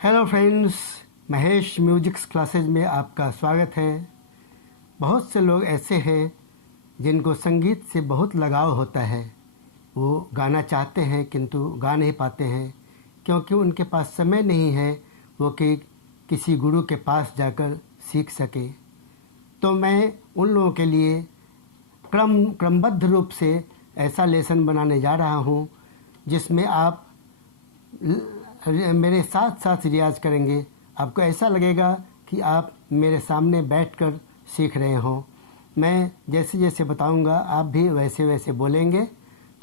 Hello friends, Mahesh musics classes में आपका स्वागत है। बहुत से लोग ऐसे हैं जिनको संगीत से बहुत लगाव होता है। वो गाना चाहते हैं किंतु गा नहीं पाते हैं क्योंकि उनके पास समय नहीं है वो कि किसी गुरु के पास जाकर सीख सके। तो मैं उन लोगों के लिए क्रमबद्ध रूप से ऐसा लेसन बनाने जा रहा हूँ जिसमें आप मेरे साथ साथ रियाज करेंगे। आपको ऐसा लगेगा कि आप मेरे सामने बैठकर सीख रहे हों। मैं जैसे जैसे बताऊंगा आप भी वैसे वैसे बोलेंगे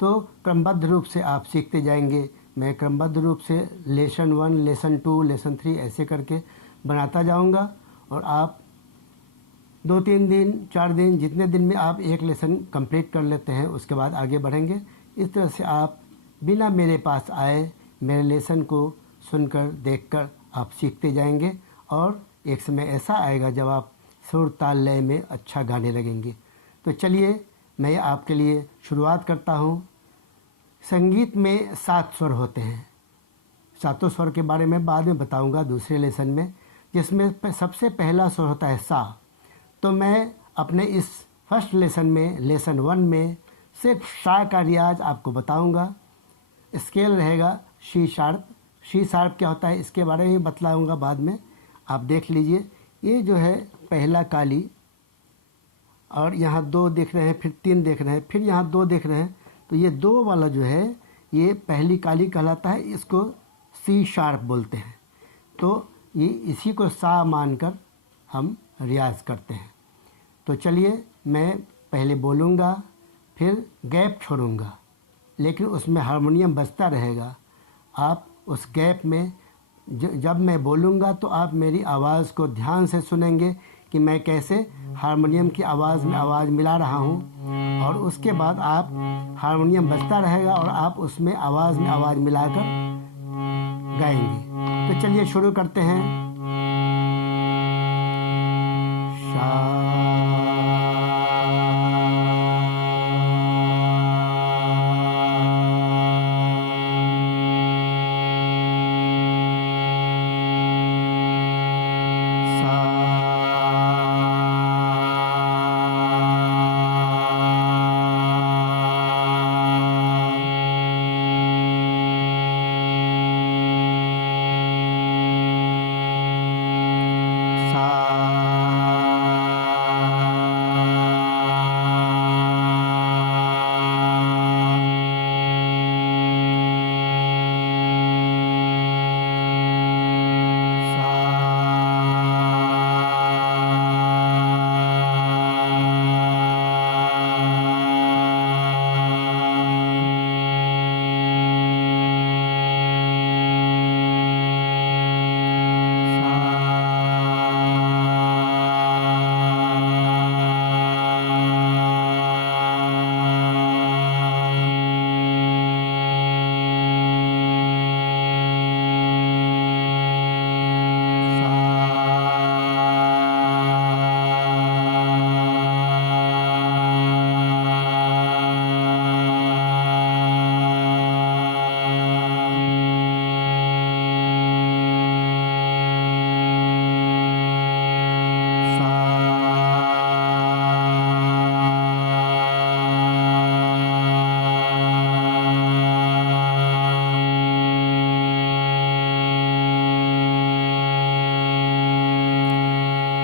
तो क्रमबद्ध रूप से आप सीखते जाएंगे। मैं क्रमबद्ध रूप से लेसन 1, लेसन 2, लेसन 3 ऐसे करके बनाता जाऊंगा और आप 2-3 दिन 4 दिन जितने दिन में आप एक लेसन कंप्लीट कर लेते हैं उसके बाद आगे बढ़ेंगे। इस तरह से आप बिना मेरे पास आए मेरे लेसन को सुनकर देखकर आप सीखते जाएंगे और एक समय ऐसा आएगा जब आप सुर ताल लय में अच्छा गाने लगेंगे। तो चलिए मैं आपके लिए शुरुआत करता हूँ। संगीत में 7 स्वर होते हैं। 7 स्वर के बारे में बाद में बताऊंगा दूसरे लेसन में, जिसमें सबसे पहला स्वर होता है सा। तो मैं अपने इस फर्स्ट लेसन में लेसन 1 में सिर्फ सा का रियाज आपको बताऊंगा। स्केल रहेगा सी शार्प। सी शार्प क्या होता है इसके बारे में बतलाऊंगा बाद में, आप देख लीजिए। ये जो है पहला काली, और यहाँ 2 देख रहे हैं, फिर 3 देख रहे हैं, फिर यहाँ 2 देख रहे हैं। तो ये 2 वाला जो है ये पहली काली कहलाता है। इसको सी शार्प बोलते हैं। तो ये इसी को सा मानकर हम रियाज करते हैं। तो चलिए मैं पहले बोलूँगा, फिर गैप छोड़ूंगा, लेकिन उसमें हारमोनियम बजता रहेगा। आप उस गैप में जब मैं बोलूँगा तो आप मेरी आवाज़ को ध्यान से सुनेंगे कि मैं कैसे हारमोनियम की आवाज़ में आवाज़ मिला रहा हूँ, और उसके बाद आप हारमोनियम बजता रहेगा और आप उसमें आवाज़ में आवाज़ मिलाकर गाएंगे। तो चलिए शुरू करते हैं।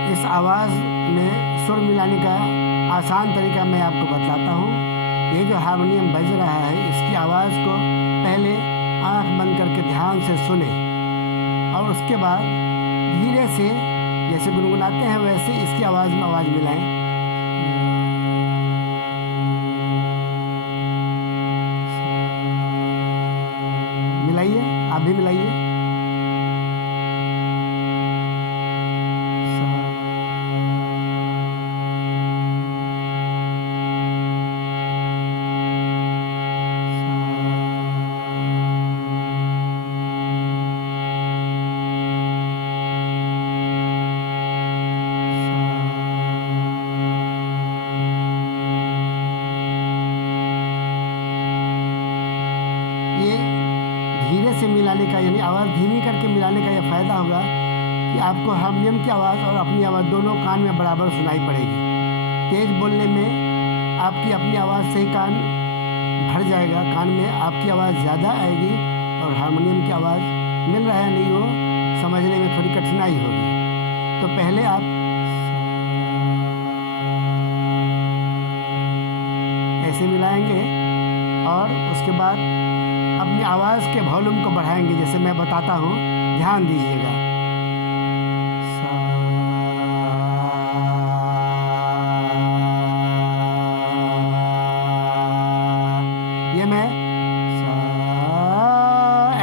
इस आवाज़ में सुर मिलाने का आसान तरीका मैं आपको बतलाता हूँ। ये जो हारमोनियम बज रहा है इसकी आवाज़ को पहले आँख बंद करके ध्यान से सुने और उसके बाद धीरे से जैसे गुनगुनाते हैं वैसे इसकी आवाज़ में आवाज़ मिलाएं। मिलाइए, आप भी मिलाइए। धीरे से मिलाने का यानी आवाज़ धीमी करके मिलाने का यह फ़ायदा फ़ायदा होगा कि आपको हारमोनियम की आवाज़ और अपनी आवाज़ दोनों कान में बराबर सुनाई पड़ेगी। तेज़ बोलने में आपकी अपनी आवाज़ से ही कान भर जाएगा, कान में आपकी आवाज़ ज़्यादा आएगी और हारमोनियम की आवाज़ मिल रहा है नहीं वो समझने में थोड़ी कठिनाई होगी। तो पहले आप ऐसे मिलाएंगे और उसके बाद अपनी आवाज़ के वॉल्यूम को बढ़ाएंगे, जैसे मैं बताता हूँ, ध्यान दीजिएगा। ये मैं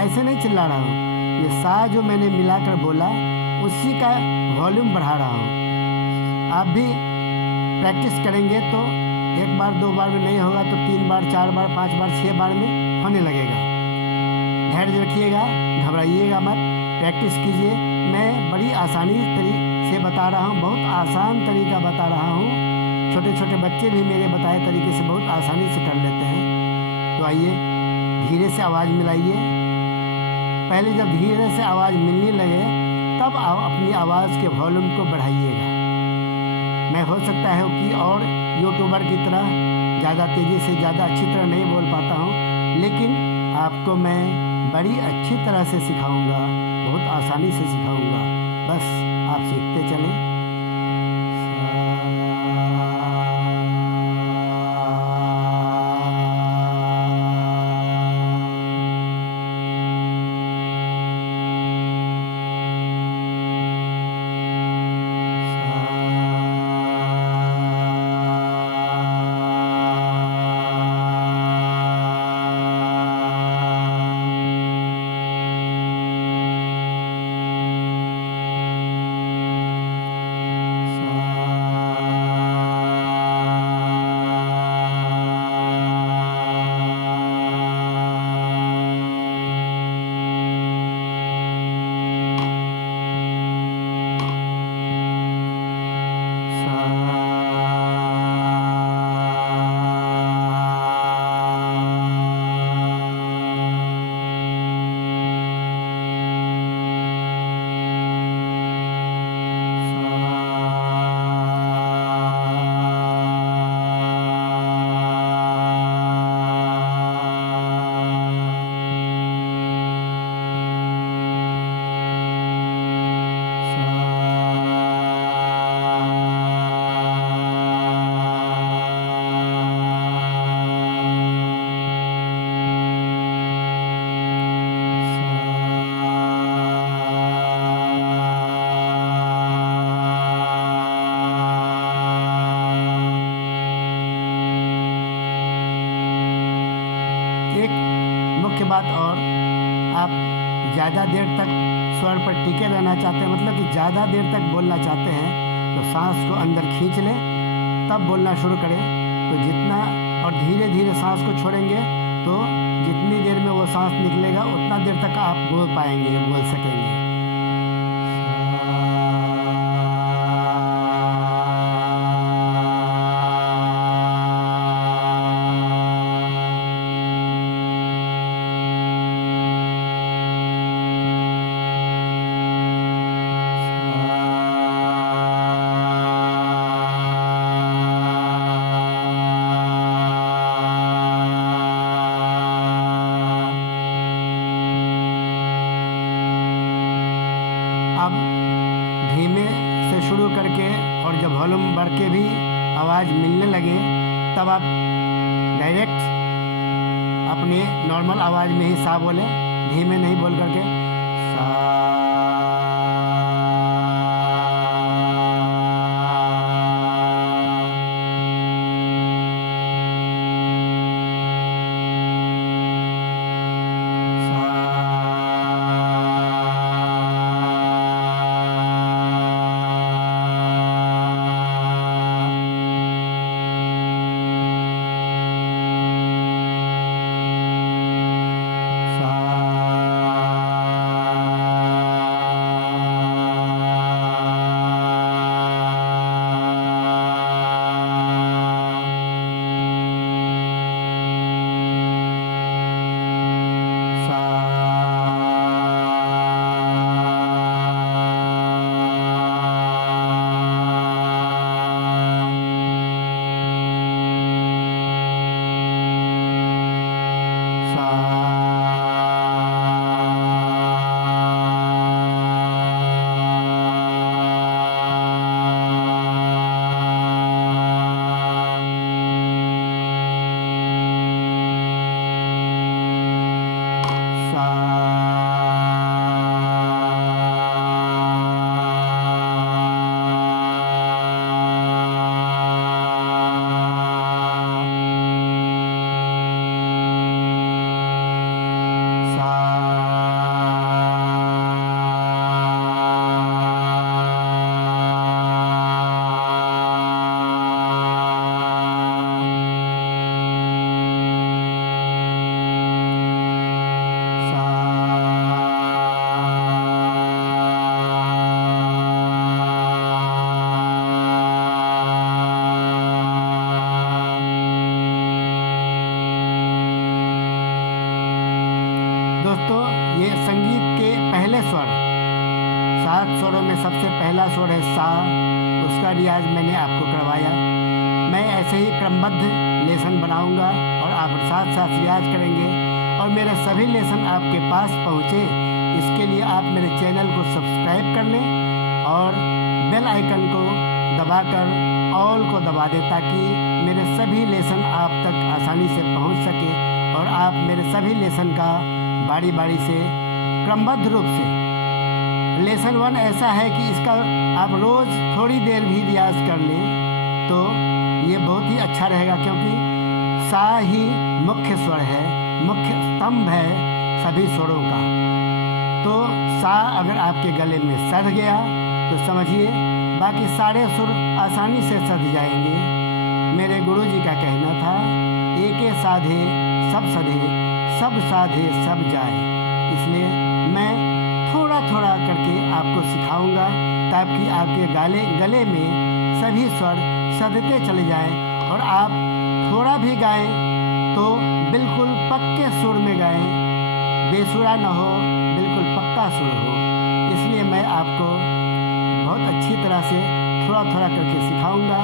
ऐसे नहीं चिल्ला रहा हूँ, ये सा जो मैंने मिलाकर बोला उसी का वॉल्यूम बढ़ा रहा हूँ। आप भी प्रैक्टिस करेंगे तो एक बार दो बार में नहीं होगा तो 3 बार 4 बार 5 बार 6 बार में होने लगेगा। धैर्य रखिएगा, घबराइएगा मत, प्रैक्टिस कीजिए। मैं बड़ी आसानी से बता रहा हूँ, बहुत आसान तरीका बता रहा हूँ। छोटे छोटे बच्चे भी मेरे बताए तरीके से बहुत आसानी से कर लेते हैं। तो आइए धीरे से आवाज़ मिलाइए। पहले जब धीरे से आवाज़ मिलने लगे तब आप अपनी आवाज़ के वॉल्यूम को बढ़ाइएगा। मैं हो सकता है कि और यूट्यूबर की तरह ज़्यादा तेज़ी से ज़्यादा अच्छी तरह नहीं बोल पाता हूँ, लेकिन आपको मैं बड़ी अच्छी तरह से सिखाऊंगा, बहुत आसानी से सिखाऊंगा। बस आप सीखते चलें। मुख्य बात और आप ज़्यादा देर तक स्वर पर टिके रहना चाहते हैं, मतलब कि ज़्यादा देर तक बोलना चाहते हैं, तो सांस को अंदर खींच लें तब बोलना शुरू करें। तो जितना और धीरे धीरे सांस को छोड़ेंगे तो जितनी देर में वो सांस निकलेगा उतना देर तक आप बोल पाएंगे, बोल सकेंगे। अब धीमे से शुरू करके और जब वॉल्यूम बढ़ के भी आवाज़ मिलने लगे तब आप डायरेक्ट अपने नॉर्मल आवाज़ में ही सा बोलें, धीमे नहीं बोल करके सा। सा स्वर, 7 स्वरों में सबसे पहला स्वर है सा, उसका रियाज मैंने आपको करवाया। मैं ऐसे ही क्रमबद्ध लेसन बनाऊंगा और आप साथ साथ रियाज करेंगे और मेरे सभी लेसन आपके पास पहुँचे, इसके लिए आप मेरे चैनल को सब्सक्राइब कर लें और बेल आइकन को दबाकर ऑल को दबा दें ताकि मेरे सभी लेसन आप तक आसानी से पहुंच सके और आप मेरे सभी लेसन का बारी बारी से क्रमबद्ध रूप से। लेसन 1 ऐसा है कि इसका आप रोज़ थोड़ी देर भी रियाज कर लें तो ये बहुत ही अच्छा रहेगा, क्योंकि सा ही मुख्य स्वर है, मुख्य स्तंभ है सभी स्वरों का। तो सा अगर आपके गले में सध गया तो समझिए बाकी सारे सुर आसानी से सध जाएंगे। मेरे गुरुजी का कहना था, एके साधे सब सधे, सब साधे सब जाए। इसलिए मैं थोड़ा थोड़ा करके आपको सिखाऊंगा ताकि आपके गले में सभी स्वर सधते चले जाएं और आप थोड़ा भी गाएं तो बिल्कुल पक्के सुर में गाएं, बेसुरा न हो, बिल्कुल पक्का सुर हो। इसलिए मैं आपको बहुत अच्छी तरह से थोड़ा थोड़ा करके सिखाऊंगा।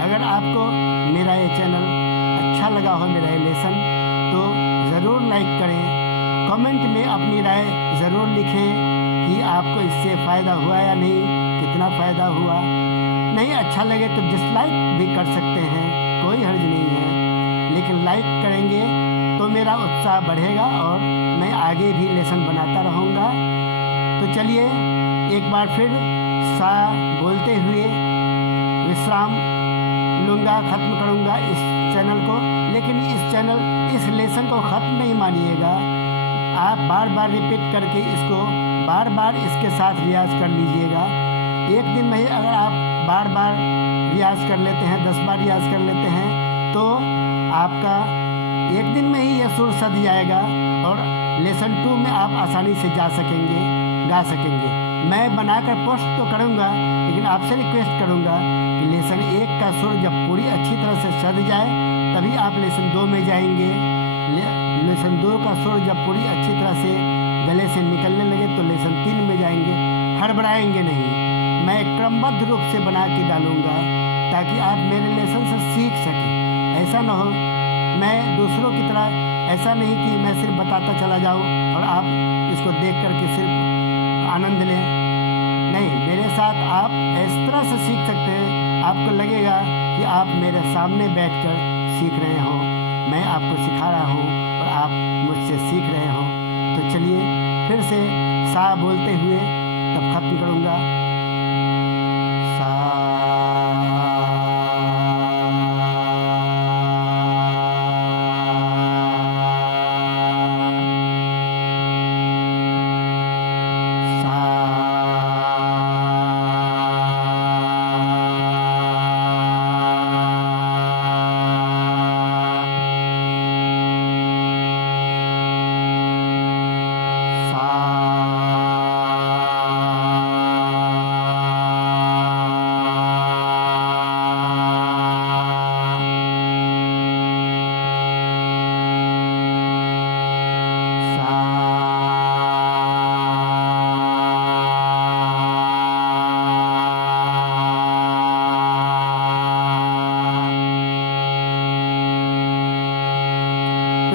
अगर आपको मेरा ये चैनल अच्छा लगा हो, मेरा ये लेसन, तो ज़रूर लाइक करें, कमेंट में अपनी राय ज़रूर लिखें कि आपको इससे फ़ायदा हुआ या नहीं, कितना फ़ायदा हुआ। नहीं अच्छा लगे तो डिसलाइक भी कर सकते हैं, कोई हर्ज नहीं है, लेकिन लाइक करेंगे तो मेरा उत्साह बढ़ेगा और मैं आगे भी लेसन बनाता रहूँगा। तो चलिए एक बार फिर सा बोलते हुए विश्राम लूँगा, ख़त्म करूँगा इस चैनल को। लेकिन इस लेसन को ख़त्म नहीं मानिएगा, आप बार बार रिपीट करके इसको बार बार इसके साथ रियाज कर लीजिएगा। एक दिन में ही अगर आप बार बार रियाज कर लेते हैं, 10 बार रियाज कर लेते हैं, तो आपका एक दिन में ही ये सुर सध जाएगा और लेसन 2 में आप आसानी से गा सकेंगे। मैं बनाकर पोस्ट तो करूँगा, लेकिन आपसे रिक्वेस्ट करूँगा कि लेसन 1 का सुर जब पूरी अच्छी तरह से सध जाए तभी आप लेसन 2 में जाएंगे। लेसन 2 का सुर जब पूरी अच्छी तरह से गले से निकलने लगे तो लेसन 3 में जाएंगे। हड़बड़ाएंगे नहीं, मैं क्रमबद्ध रूप से बना के डालूँगा ताकि आप मेरे लेसन से सीख सकें। ऐसा ना हो मैं दूसरों की तरह, ऐसा नहीं कि मैं सिर्फ बताता चला जाऊँ और आप इसको देख करके सिर्फ आनंद लें। नहीं, मेरे साथ आप इस तरह से सीख सकते हैं, आपको लगेगा कि आप मेरे सामने बैठकर सीख रहे हो, मैं आपको सिखा रहा हूँ और आप मुझसे सीख रहे हो। तो चलिए फिर से सा बोलते हुए तब ख़त्म करूँगा। सा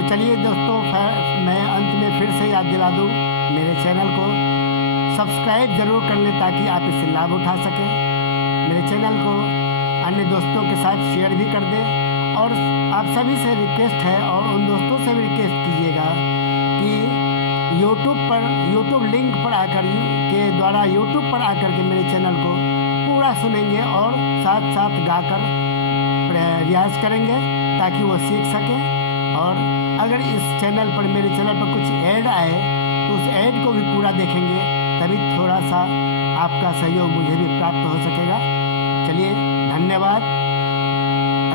चलिए दोस्तों, मैं अंत में फिर से याद दिला दूँ, मेरे चैनल को सब्सक्राइब ज़रूर कर लें ताकि आप इससे लाभ उठा सकें। मेरे चैनल को अन्य दोस्तों के साथ शेयर भी कर दें और आप सभी से रिक्वेस्ट है और उन दोस्तों से भी रिक्वेस्ट कीजिएगा कि यूट्यूब लिंक पर आकर के द्वारा यूट्यूब पर आकर के मेरे चैनल को पूरा सुनेंगे और साथ साथ गाकर रियाज करेंगे ताकि वो सीख सकें। और अगर इस चैनल पर, मेरे चैनल पर कुछ ऐड आए तो उस ऐड को भी पूरा देखेंगे, तभी थोड़ा सा आपका सहयोग मुझे भी प्राप्त हो सकेगा। चलिए धन्यवाद।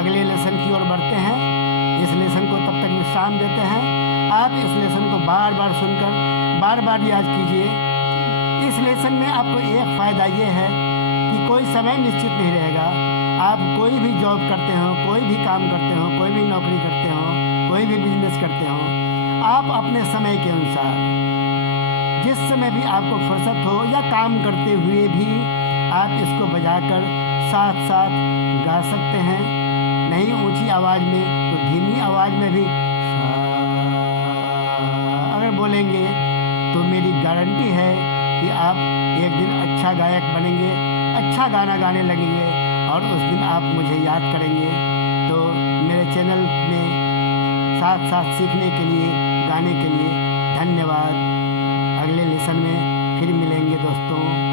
अगले लेसन की ओर बढ़ते हैं। इस लेसन को तब तक विश्राम देते हैं। आप इस लेसन को बार बार सुनकर बार बार रियाज कीजिए। इस लेसन में आपको एक फ़ायदा ये है कि कोई समय निश्चित नहीं रहेगा। आप कोई भी जॉब करते हो, कोई भी काम करते हो, कोई भी नौकरी करते हो, कोई भी बिजनेस करते हो, आप अपने समय के अनुसार जिस में भी आपको फुर्सत हो या काम करते हुए भी आप इसको बजाकर साथ साथ गा सकते हैं। नहीं ऊंची आवाज़ में तो धीमी आवाज़ में भी अगर बोलेंगे तो मेरी गारंटी है कि आप एक दिन अच्छा गायक बनेंगे, अच्छा गाना गाने लगेंगे और उस दिन आप मुझे याद करेंगे। तो मेरे चैनल में साथ साथ सीखने के लिए, गाने के लिए धन्यवाद। अगले लेसन में फिर मिलेंगे दोस्तों।